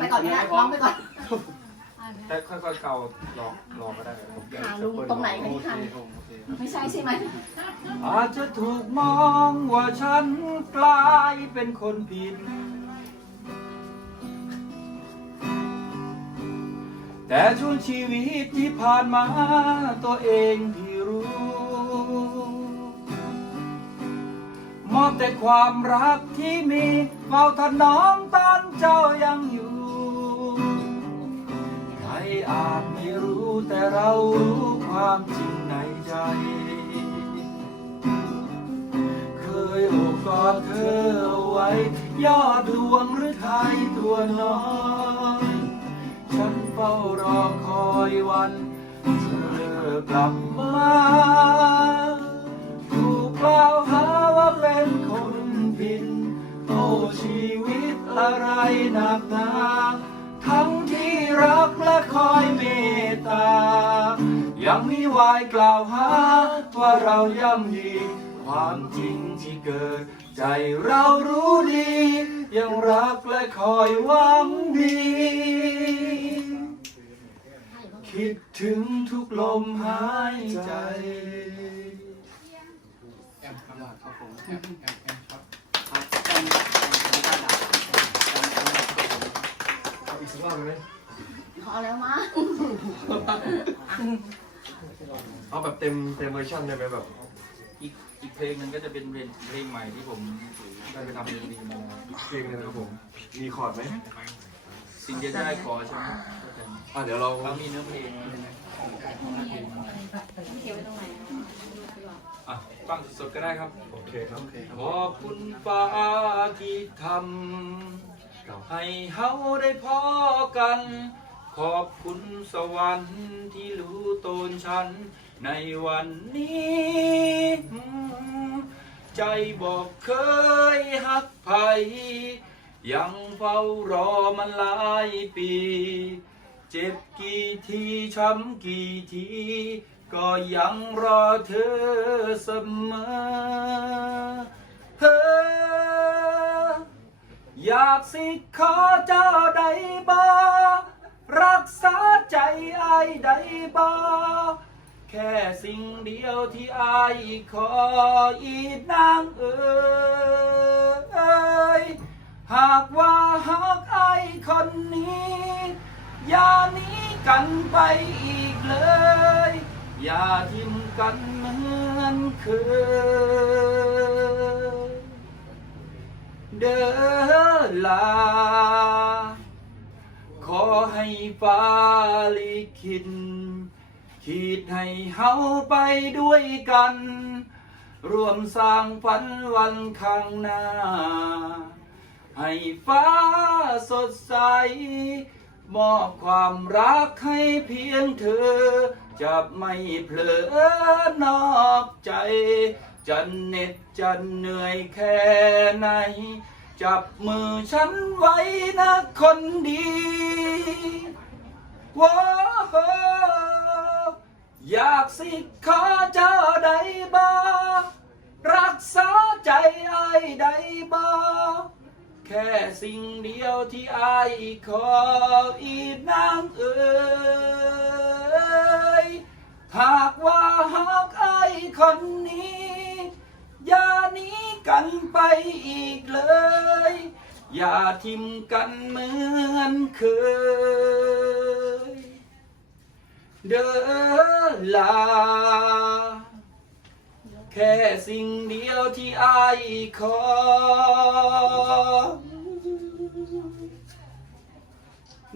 ไปก่อนนะร้องไปก่อนแต่ค่อยๆเกาลองลองก็ได้หาลุงตรงไหนกันที่ทันไม่ใช่ใช่ไหมอาจจะถูกมองว่าฉันกลายเป็นคนผิด แต่ช่วงชีวิตที่ผ่านมาตัวเองที่รู้ มอบแต่ความรักที่มีเฝ้าถนอมตอนเจ้ายังอยู่ใคร อาจไม่รู้แต่เรารู้ความจริงในใจ เคยโอบกอดเธอเอาไว้ ยอดดวงหรือไทยตัวน้อยฉันเฝ้ารอคอยวันเธอกลับมาถูกกล่าวหาว่าเป็นคนผิดโอ้ชีวิตอะไรหนักหนา ทั้งที่รักและคอยเมตตา ยังมีวายกล่าวหา ว่าเราย่ำยีความจริงที่เกิด ใจเรารู้ดี ยังรักและคอยหวังดี คิดถึงทุกลมหายใจ แอมครับครับผมแอมแอมแอมค รับเอาอีกสักรอบไหมพอแล้วมั้งเอาแบบเต็มเต็มเวอร์ชันได้ไหมแบบอีกอีกเพลงหนึงก็จะเป็นเพลงเพลงใหม่ที่ผมได้ไปทำเพลงดีมาแล้วเพลงเลยนะครับผม มีคอร์ดไหมสิ่งที่ได้ขอใช่ไหมอะเดี๋ยวเราเรามีเนื้อเพลงเขียนไว้ตรงไหนอะฟังสดๆก็ได้ครับ โอเคครับโอเคครับขอบคุณฟ้าที่ทำ ให้เฮาได้พอกัน ขอบคุณสวรรค์ที่รู้ตนฉัน ในวันนี้ ใจบอกเคยหักไผยังเฝ้ารอมันหลายปี เจ็บกี่ทีช้ำกี่ที ก็ยังรอเธอเสมอเฮ้อ อยากสิขอเจ้าใดบ่รักษาใจไอายใดบ่แค่สิ่งเดียวที่อายขออีนางเอ๋ยหากว่าหักอายคนนี้ อย่าหนีกันไปอีกเลย อย่าทิ้มกันเหมือนเคยเด้อ ลา ขอให้ฟ้าลิขิตขีดให้เฮาไปด้วยกันร่วมสร้างฝันวันข้างหน้า ให้ฟ้าสดใส มอบความรักให้เพียงเธอ จะไม่เผลอนอกใจ จะเหน็ดจะเหนื่อยแค่ไหน จับมือฉันไว้นะคนดีว้าวอยากสิขอเจ้าใดบ้ารักษาใจไอ้ใดบ้าแค่สิ่งเดียวที่ไอายขออีนางเอ๋ยหากว่าหากไอายคนนี้ กันไปอีกเลย อย่าทิมกันเหมือนเคย เด้อลา แค่สิ่งเดียวที่อายขอ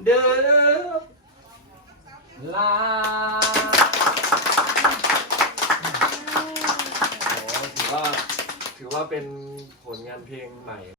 เด้อลา อ๋อถือว่าถือ ว่าเป็นผลงานเพลงใหม่